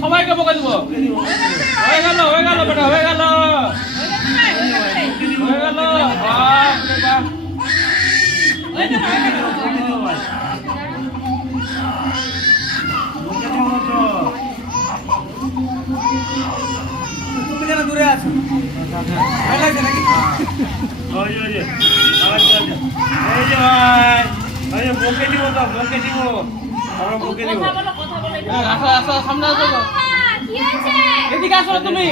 সবাইকে বোকা দিব হয়ে গেল বেটা হয়ে গেল তুমি কেন দূরে আছো বকে দিব তো বকে দিব আমরা বকে দিব সামনে আসো এদিকে আসো তুমি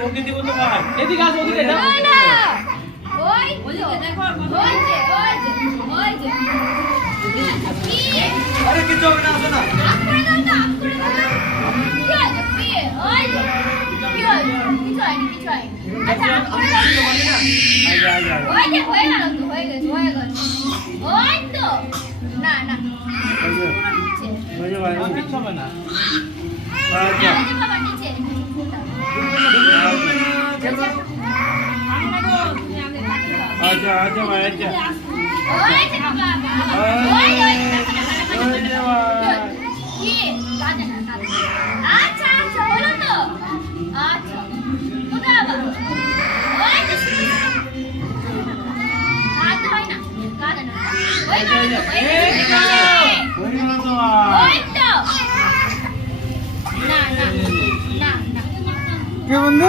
বকে দিব তোমার এদিকে আসো ওদিকে যাও আরে কিছু হবে না আসো না কে বন্ধু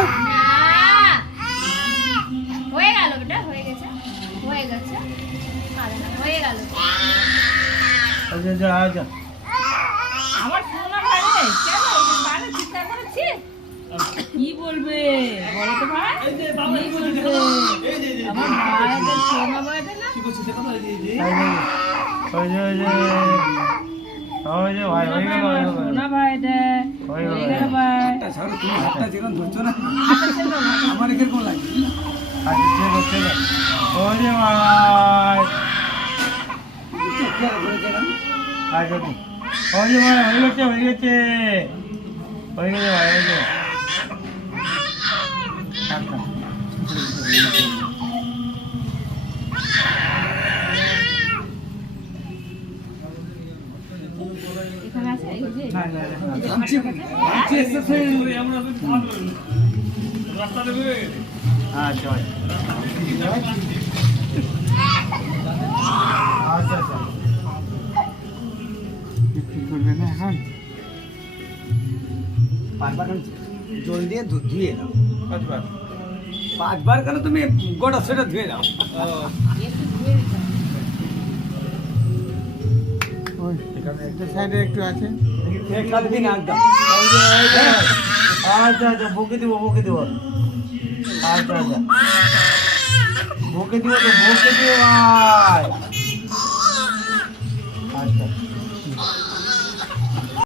হয়ে গেল বেটা হয়ে গেছে হয়ে গেল আমার সোনা ভাই কেন বাইরে চিৎকার করেছি কি বলবে বলো তো ভাই কি বলবে আমার ভাইদের সোনা ভাইদের না কি করছিস কথা দিয়ে দি সোনা ভাইদের হয়ে গেল ভাই তুমি হাতটা যেরকম ধরছো না আমার এখানে কোন লাগে আচ্ছা ঠিক আছে ওরে ভাই আচ্ছা ওরে ভাই হয়ে গেছে ভাই হয়ে গেছে ভাই হয়ে গেছে আচ্ছা এখানে আছে এই যে না না রাস্তা দেবে আচ্ছা আচ্ছা আচ্ছা কি করবে না এখন পাঁচবার জল দিয়ে দুধ ধুয়ে দাও কতবার 5 বার কেন তুমি গোটা সেটা ধুয়ে দাও একটু ধুয়ে দিতে হবে। ওই একটা সাইডে একটু আছে এক কাল দিন একদম আচ্ছা আচ্ছা বকে দিব আচ্ছা আচ্ছা বকে দিব ভাই আচ্ছা